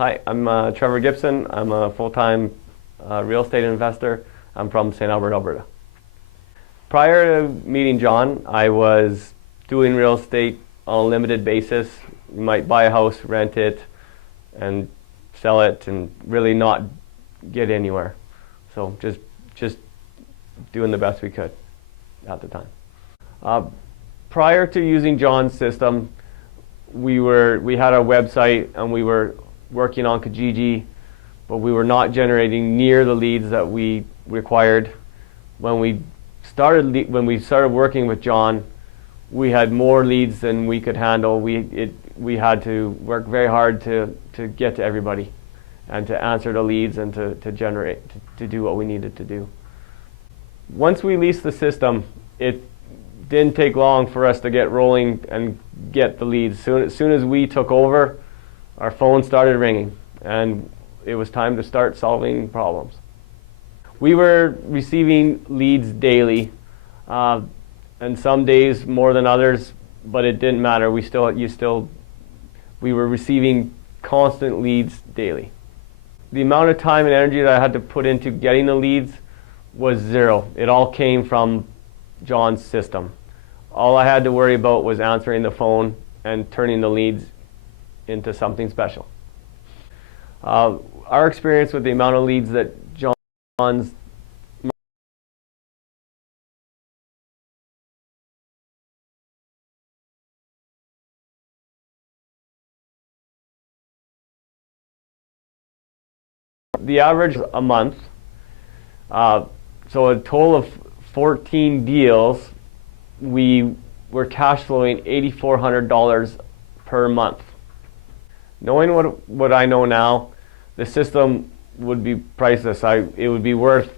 Hi, I'm Trevor Gibson. I'm a full-time real estate investor. I'm from St. Albert, Alberta. Prior to meeting John, I was doing real estate on a limited basis. You might buy a house, rent it, and sell it, and really not get anywhere. So just doing the best we could at the time. Prior to using John's system, we had a website and we were working on Kijiji, but we were not generating near the leads that we required. When we started working with John, we had more leads than we could handle. We had to work very hard to get to everybody and to answer the leads and to do what we needed to do. Once we leased the system, it didn't take long for us to get rolling and get the leads. As soon as we took over, our phone started ringing, and it was time to start solving problems. We were receiving leads daily, and some days more than others, but it didn't matter. We were receiving constant leads daily. The amount of time and energy that I had to put into getting the leads was zero. It all came from John's system. All I had to worry about was answering the phone and turning the leads into something special. Our experience with the amount of leads that John's the average a month, so a total of 14 deals. We were cash flowing $8,400 per month. Knowing what I know now, the system would be priceless. It would be worth,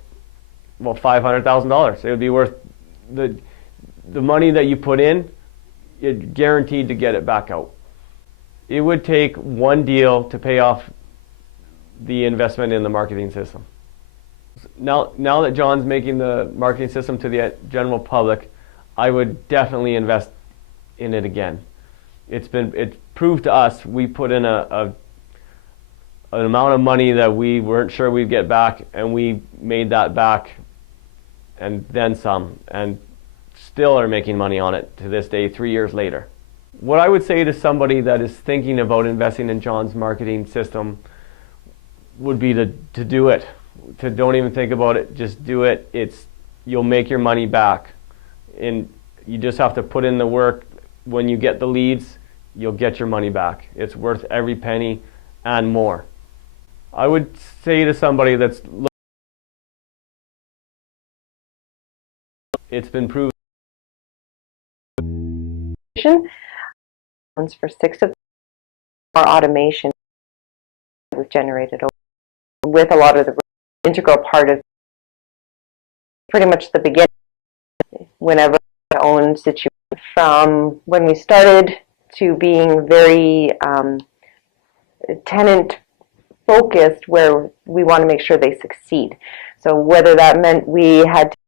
well, $500,000. It would be worth the money that you put in. You're guaranteed to get it back out. It would take one deal to pay off the investment in the marketing system. Now that John's making the marketing system to the general public, I would definitely invest in it again. It's proved to us. We put in an amount of money that we weren't sure we'd get back, and we made that back and then some, and still are making money on it to this day, 3 years later. What I would say to somebody that is thinking about investing in John's marketing system would be to do it. To don't even think about it, just do it. You'll make your money back. And you just have to put in the work. When you get the leads, you'll get your money back. It's worth every penny and more. I would say to somebody it's been proven. For 6 of our automation we've generated with a lot of the integral part of pretty much the beginning. Whenever our own situation, from when we started to being very tenant focused, where we want to make sure they succeed. So whether that meant we had to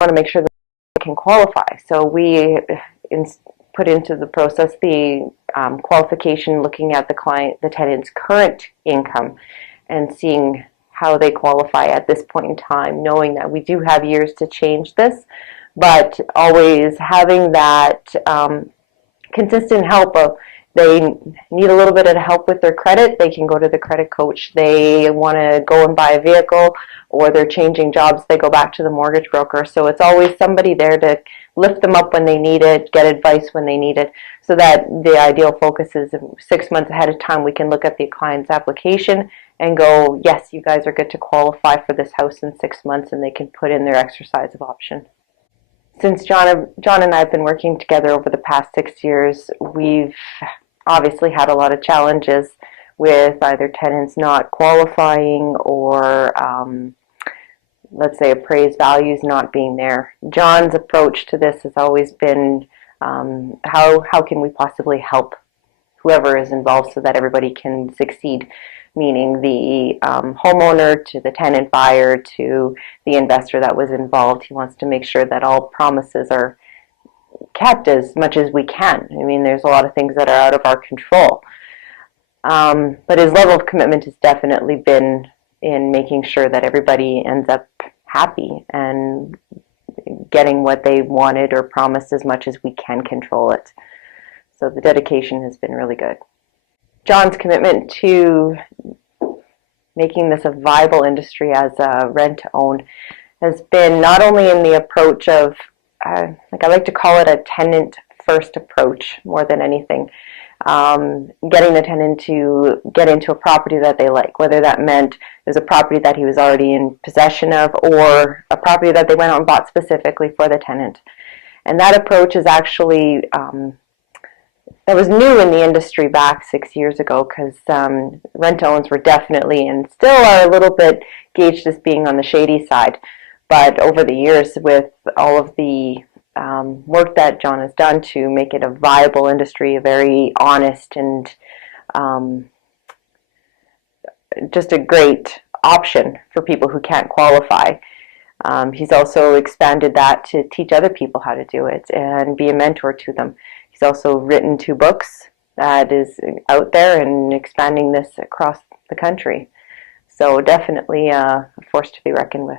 want to make sure that they can qualify. So we put into the process the qualification, looking at the tenant's current income and seeing how they qualify at this point in time, knowing that we do have years to change this, but always having that consistent help of, they need a little bit of help with their credit, they can go to the credit coach. They want to go and buy a vehicle, or they're changing jobs, they go back to the mortgage broker. So it's always somebody there to lift them up when they need it, get advice when they need it, so that the ideal focus is 6 months ahead of time we can look at the client's application and go, yes, you guys are good to qualify for this house in 6 months, and they can put in their exercise of option. Since John and I have been working together over the past 6 years, we've obviously had a lot of challenges with either tenants not qualifying or let's say appraised values not being there. John's approach to this has always been how can we possibly help whoever is involved so that everybody can succeed, meaning the homeowner to the tenant buyer to the investor that was involved. He wants to make sure that all promises are kept as much as we can. I mean, there's a lot of things that are out of our control. But his level of commitment has definitely been in making sure that everybody ends up happy and getting what they wanted or promised as much as we can control it. So the dedication has been really good. John's commitment to making this a viable industry as a rent-to-own has been not only in the approach of, like I like to call it a tenant-first approach more than anything, getting the tenant to get into a property that they like, whether that meant it was a property that he was already in possession of or a property that they went out and bought specifically for the tenant. And that approach is actually, that was new in the industry back 6 years ago, because rent-to-owns were definitely and still are a little bit gauged as being on the shady side. But over the years, with all of the work that John has done to make it a viable industry, a very honest and just a great option for people who can't qualify. He's also expanded that to teach other people how to do it and be a mentor to them. He's also written 2 books that is out there and expanding this across the country. So definitely a force to be reckoned with.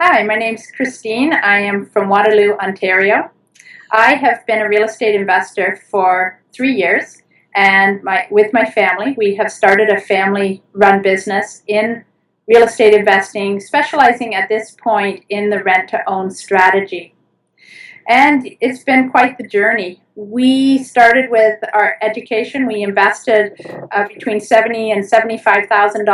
Hi, my name is Christine. I am from Waterloo, Ontario. I have been a real estate investor for 3 years, and with my family, we have started a family-run business in real estate investing, specializing at this point in the rent-to-own strategy. And it's been quite the journey. We started with our education. We invested between $70,000 and $75,000